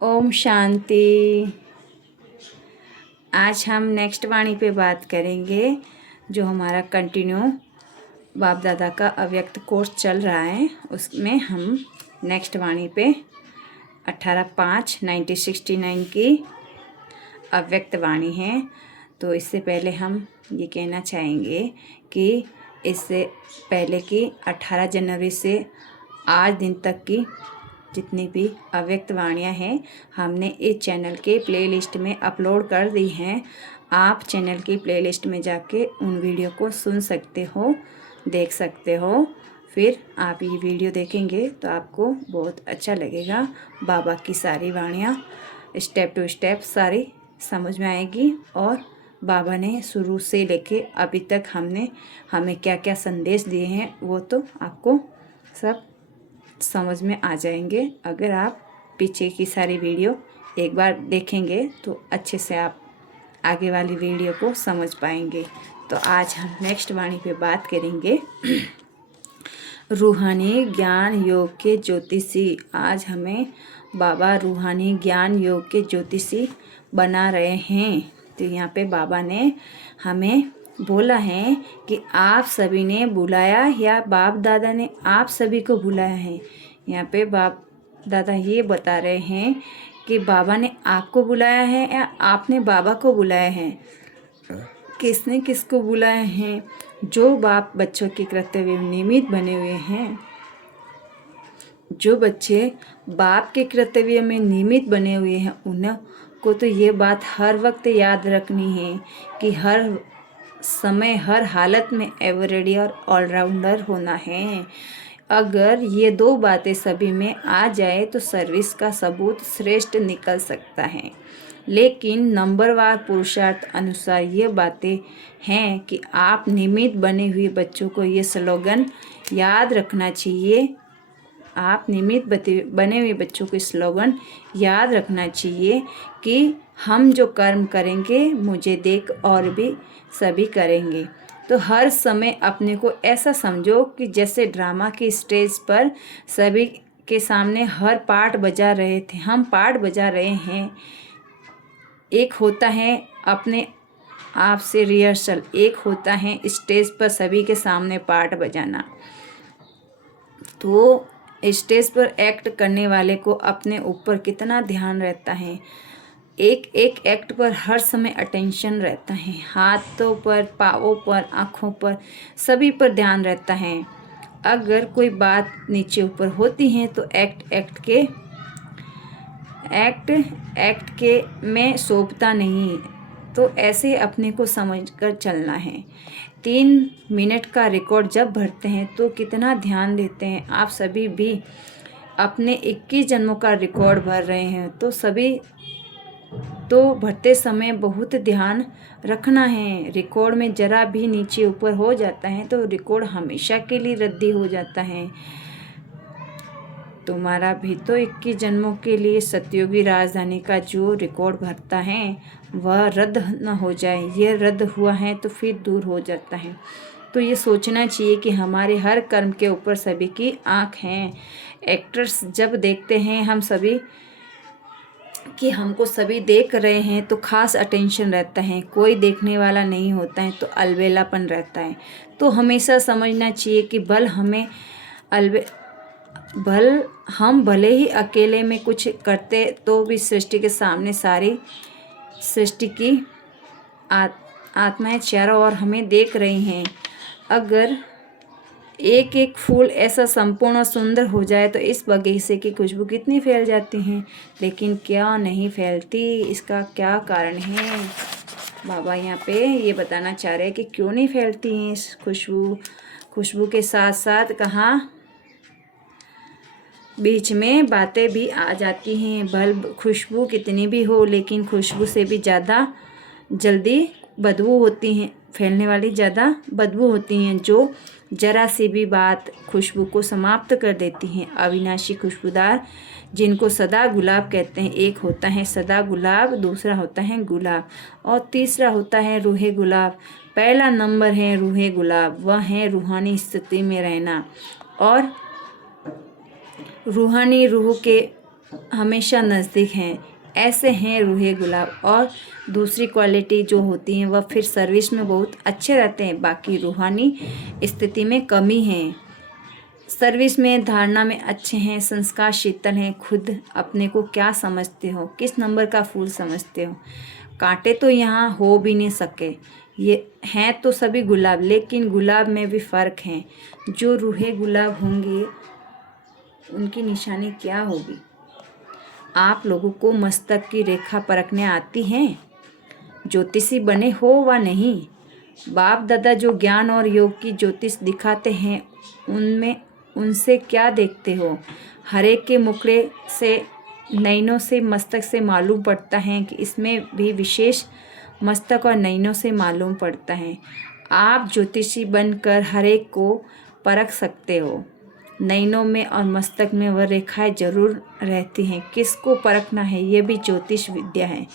ओम शांति। आज हम नेक्स्ट वाणी पे बात करेंगे, जो हमारा कंटिन्यू बाप दादा का अव्यक्त कोर्स चल रहा है। उसमें हम नेक्स्ट वाणी पे 18/5/1969 की अव्यक्त वाणी है। तो इससे पहले हम ये कहना चाहेंगे कि इससे पहले की 18 जनवरी से आज दिन तक की जितनी भी अव्यक्त वाणियाँ हैं हमने इस चैनल के प्लेलिस्ट में अपलोड कर दी हैं। आप चैनल की प्लेलिस्ट में जाके उन वीडियो को सुन सकते हो, देख सकते हो। फिर आप ये वीडियो देखेंगे तो आपको बहुत अच्छा लगेगा। बाबा की सारी वाणियाँ स्टेप टू स्टेप सारी समझ में आएगी और बाबा ने शुरू से लेके अभी तक हमें क्या क्या संदेश दिए हैं वो तो आपको सब समझ में आ जाएंगे। अगर आप पीछे की सारी वीडियो एक बार देखेंगे तो अच्छे से आप आगे वाली वीडियो को समझ पाएंगे। तो आज हम नेक्स्ट वाणी पे बात करेंगे रूहानी ज्ञान योग के ज्योतिषी। आज हमें बाबा रूहानी ज्ञान योग के ज्योतिषी बना रहे हैं। तो यहाँ पे बाबा ने हमें बोला है कि आप सभी ने बुलाया या बाप दादा ने आप सभी को बुलाया है। यहाँ पे बाप दादा ये बता रहे हैं कि बाबा ने आपको बुलाया है या आपने बाबा को बुलाया है। किसने किसको बुलाया है? जो बाप बच्चों के कर्तव्य में निमित्त बने हुए हैं, जो बच्चे बाप के कर्तव्य में निमित्त बने हुए हैं, उनको तो ये बात हर वक्त याद रखनी है कि हर समय हर हालत में एवरेडी और ऑलराउंडर होना है। अगर ये दो बातें सभी में आ जाए तो सर्विस का सबूत श्रेष्ठ निकल सकता है। लेकिन नंबरवार पुरुषार्थ अनुसार ये बातें हैं कि आप निमित्त बने हुए बच्चों को ये स्लोगन याद रखना चाहिए। आप निमित्त बने हुए बच्चों को स्लोगन याद रखना चाहिए कि हम जो कर्म करेंगे मुझे देख और भी सभी करेंगे। तो हर समय अपने को ऐसा समझो कि जैसे ड्रामा की स्टेज पर सभी के सामने हर पार्ट बजा रहे थे, हम पार्ट बजा रहे हैं। एक होता है अपने आप से रिहर्सल, एक होता है स्टेज पर सभी के सामने पार्ट बजाना। तो स्टेज पर एक्ट करने वाले को अपने ऊपर कितना ध्यान रहता है। एक एक एक्ट पर हर समय अटेंशन रहता है, हाथों पर, पाँवों पर, आँखों पर, सभी पर ध्यान रहता है। अगर कोई बात नीचे ऊपर होती है तो एक्ट के में शोभता नहीं। तो ऐसे अपने को समझकर चलना है। 3 मिनट का रिकॉर्ड जब भरते हैं तो कितना ध्यान देते हैं। आप सभी भी अपने 21 जन्मों का रिकॉर्ड भर रहे हैं तो सभी तो भरते समय बहुत ध्यान रखना है। रिकॉर्ड में जरा भी नीचे ऊपर हो जाता है तो रिकॉर्ड हमेशा के लिए रद्दी हो जाता है। तुम्हारा भी तो 21 जन्मों के लिए सतयुगी राजधानी का जो रिकॉर्ड भरता है वह रद्द न हो जाए। यह रद्द हुआ है तो फिर दूर हो जाता है। तो ये सोचना चाहिए कि हमारे हर कर्म के ऊपर सभी की आँख है। एक्टर्स जब देखते हैं हम सभी कि हमको सभी देख रहे हैं तो खास अटेंशन रहता है। कोई देखने वाला नहीं होता है तो अलबेलापन रहता है। तो हमेशा समझना चाहिए कि हम भले ही अकेले में कुछ करते तो भी सृष्टि के सामने सारी सृष्टि की आत्माएं चारों ओर हमें देख रही हैं। अगर एक एक फूल ऐसा संपूर्ण और सुंदर हो जाए तो इस बगीचे की खुशबू कितनी फैल जाती हैं, लेकिन क्या नहीं फैलती, इसका क्या कारण है? बाबा यहाँ पे ये बताना चाह रहे हैं कि क्यों नहीं फैलती हैं इस खुशबू के साथ साथ कहाँ बीच में बातें भी आ जाती हैं। बल्ब खुशबू कितनी भी हो लेकिन खुशबू से भी ज़्यादा जल्दी बदबू होती हैं, फैलने वाली ज़्यादा बदबू होती हैं, जो जरा सी भी बात खुशबू को समाप्त कर देती हैं। अविनाशी खुशबूदार जिनको सदा गुलाब कहते हैं। एक होता है सदा गुलाब, दूसरा होता है गुलाब और तीसरा होता है रूहे गुलाब। पहला नंबर है रूहे गुलाब, वह है रूहानी स्थिति में रहना और रूहानी रूह के हमेशा नज़दीक हैं। ऐसे हैं रूहे गुलाब। और दूसरी क्वालिटी जो होती हैं वह फिर सर्विस में बहुत अच्छे रहते हैं, बाकी रूहानी स्थिति में कमी है। सर्विस में, धारणा में अच्छे हैं, संस्कार शीतल हैं। खुद अपने को क्या समझते हो, किस नंबर का फूल समझते हो? कांटे तो यहाँ हो भी नहीं सके, ये हैं तो सभी गुलाब, लेकिन गुलाब में भी फ़र्क है। जो रूहे गुलाब होंगे उनकी निशानी क्या होगी? आप लोगों को मस्तक की रेखा परखने आती हैं? ज्योतिषी बने हो व नहीं, बाप दादा जो ज्ञान और योग की ज्योतिष दिखाते हैं उनमें उनसे क्या देखते हो? हरेक के मुखड़े से, नयनों से, मस्तक से मालूम पड़ता है कि इसमें भी विशेष मस्तक और नयनों से मालूम पड़ता है। आप ज्योतिषी बनकर हरेक को परख सकते हो। नयनों में और मस्तक में वह रेखाएं जरूर रहती हैं। किसको परखना है, ये भी ज्योतिष विद्या है।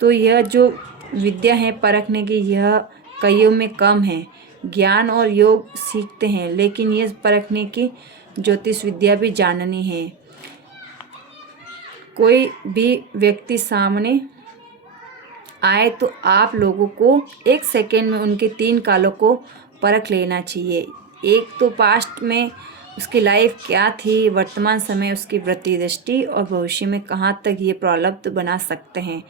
तो यह जो विद्या है परखने की, यह कईयों में कम है। ज्ञान और योग सीखते हैं, लेकिन ये परखने की ज्योतिष विद्या भी जाननी है। कोई भी व्यक्ति सामने आए तो आप लोगों को 1 सेकेंड में उनके 3 कालों को परख लेना चाहिए। एक तो पास्ट में उसकी लाइफ क्या थी, वर्तमान समय उसकी वृत्ति दृष्टि, और भविष्य में कहाँ तक ये प्रलब्ध बना सकते हैं,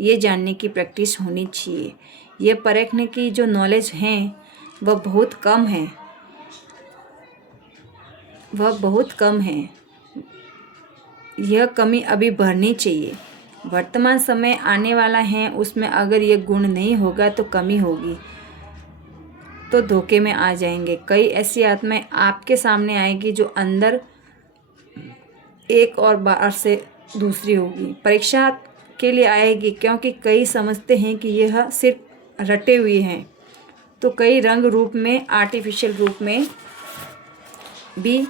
ये जानने की प्रैक्टिस होनी चाहिए। ये परखने की जो नॉलेज है वह बहुत कम है, यह कमी अभी भरनी चाहिए। वर्तमान समय आने वाला है, उसमें अगर ये गुण नहीं होगा तो कमी होगी, तो धोखे में आ जाएंगे। कई ऐसी आत्माएं आपके सामने आएगी जो अंदर एक और बाहर से दूसरी होगी। परीक्षा के लिए आएगी, क्योंकि कई समझते हैं कि यह सिर्फ रटे हुए हैं, तो कई रंग रूप में, आर्टिफिशियल रूप में भी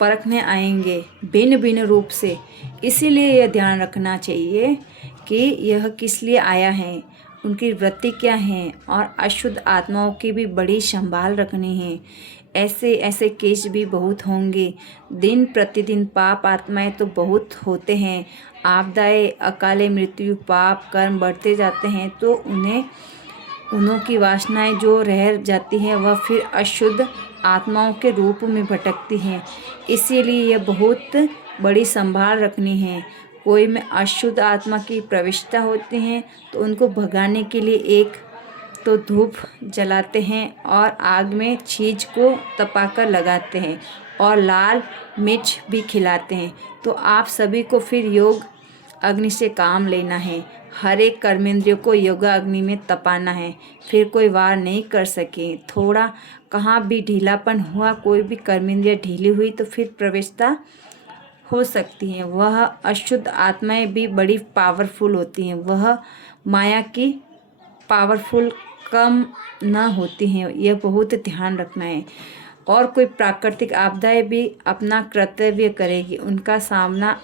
परखने आएंगे, भिन्न भिन्न रूप से। इसीलिए यह ध्यान रखना चाहिए कि यह किस लिए आया है, उनकी वृत्ति क्या है, और अशुद्ध आत्माओं की भी बड़ी संभाल रखनी है। ऐसे ऐसे केस भी बहुत होंगे। दिन प्रतिदिन पाप आत्माएं तो बहुत होते हैं। आपदाएं, अकाले मृत्यु, पाप कर्म बढ़ते जाते हैं, तो उन्हों की वासनाएं जो रह जाती हैं वह फिर अशुद्ध आत्माओं के रूप में भटकती हैं। इसीलिए यह बहुत बड़ी संभाल रखनी है। कोई में अशुद्ध आत्मा की प्रविष्टता होती हैं तो उनको भगाने के लिए एक तो धूप जलाते हैं और आग में चीज को तपाकर लगाते हैं और लाल मिर्च भी खिलाते हैं। तो आप सभी को फिर योग अग्नि से काम लेना है। हर एक कर्मेंद्रियों को योगा अग्नि में तपाना है, फिर कोई वार नहीं कर सके। थोड़ा कहाँ भी ढीलापन हुआ, कोई भी कर्मेंद्रिय ढीली हुई, तो फिर प्रवेशता हो सकती हैं। वह अशुद्ध आत्माएं भी बड़ी पावरफुल होती हैं, वह माया की पावरफुल कम न होती हैं। यह बहुत ध्यान रखना है। और कोई प्राकृतिक आपदाएं भी अपना कर्तव्य करेगी, उनका सामना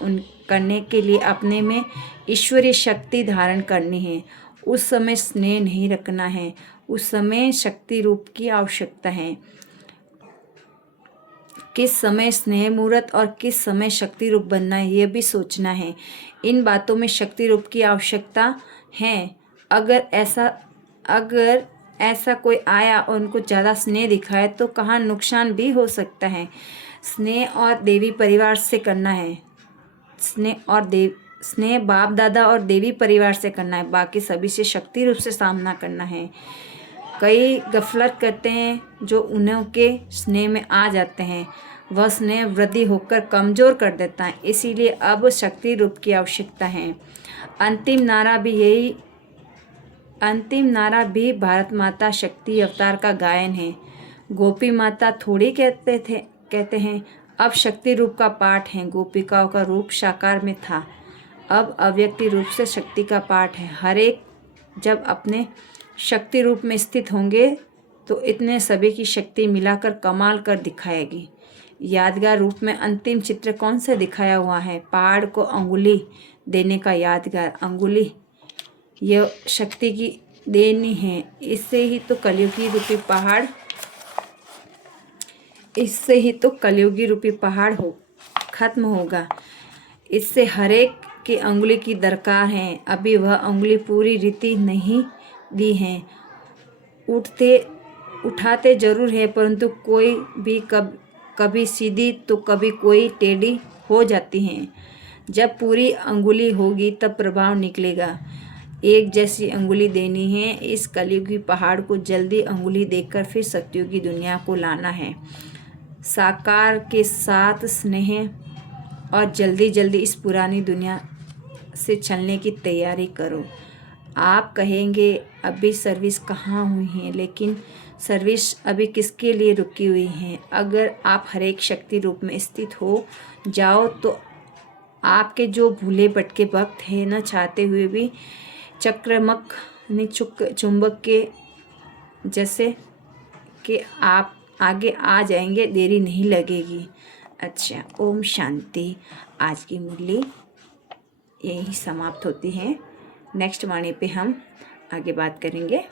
करने के लिए अपने में ईश्वरीय शक्ति धारण करनी है। उस समय स्नेह नहीं रखना है, उस समय शक्ति रूप की आवश्यकता है। किस समय स्नेह मूर्त और किस समय शक्ति रूप बनना है, ये भी सोचना है। इन बातों में शक्ति रूप की आवश्यकता है। अगर ऐसा कोई आया और उनको ज़्यादा स्नेह दिखाए तो कहाँ नुकसान भी हो सकता है। स्नेह और देवी परिवार से करना है, स्नेह बाप दादा और देवी परिवार से करना है, बाकी सभी से शक्ति रूप से सामना करना है। कई गफलत करते हैं जो उन्हें के स्नेह में आ जाते हैं, वह स्नेह वृद्धि होकर कमज़ोर कर देता है। इसीलिए अब शक्ति रूप की आवश्यकता है। अंतिम नारा भी भारत माता शक्ति अवतार का गायन है। गोपी माता थोड़ी कहते हैं, अब शक्ति रूप का पाठ है। गोपिकाओं का रूप साकार में था, अब अव्यक्ति रूप से शक्ति का पाठ है। हर एक जब अपने शक्ति रूप में स्थित होंगे तो इतने सभी की शक्ति मिलाकर कमाल कर दिखाएगी। यादगार रूप में अंतिम चित्र कौन सा दिखाया हुआ है? पहाड़ को अंगुली देने का यादगार। अंगुली यह शक्ति की देनी है। इससे ही तो कलयुगी रूपी पहाड़ खत्म होगा। इससे हर एक की अंगुली की दरकार है। अभी वह अंगुली पूरी रीति नहीं दी है। उठाते जरूर है, परंतु कोई भी कभी सीधी तो कभी कोई टेढ़ी हो जाती है। जब पूरी अंगुली होगी तब प्रभाव निकलेगा। एक जैसी अंगुली देनी है। इस कलयुगी पहाड़ को जल्दी अंगुली देकर फिर शक्तियों की दुनिया को लाना है। साकार के साथ स्नेह और जल्दी जल्दी इस पुरानी दुनिया से चलने की तैयारी करो। आप कहेंगे अभी सर्विस कहाँ हुई है, लेकिन सर्विस अभी किसके लिए रुकी हुई है? अगर आप हर एक शक्ति रूप में स्थित हो जाओ तो आपके जो भूले भटके भक्त हैं न चाहते हुए भी चक्रमक चुंबक के जैसे कि आप आगे आ जाएंगे, देरी नहीं लगेगी। अच्छा, ओम शांति। आज की मुरली यही समाप्त होती है। नेक्स्ट वाणी पे हम आगे बात करेंगे।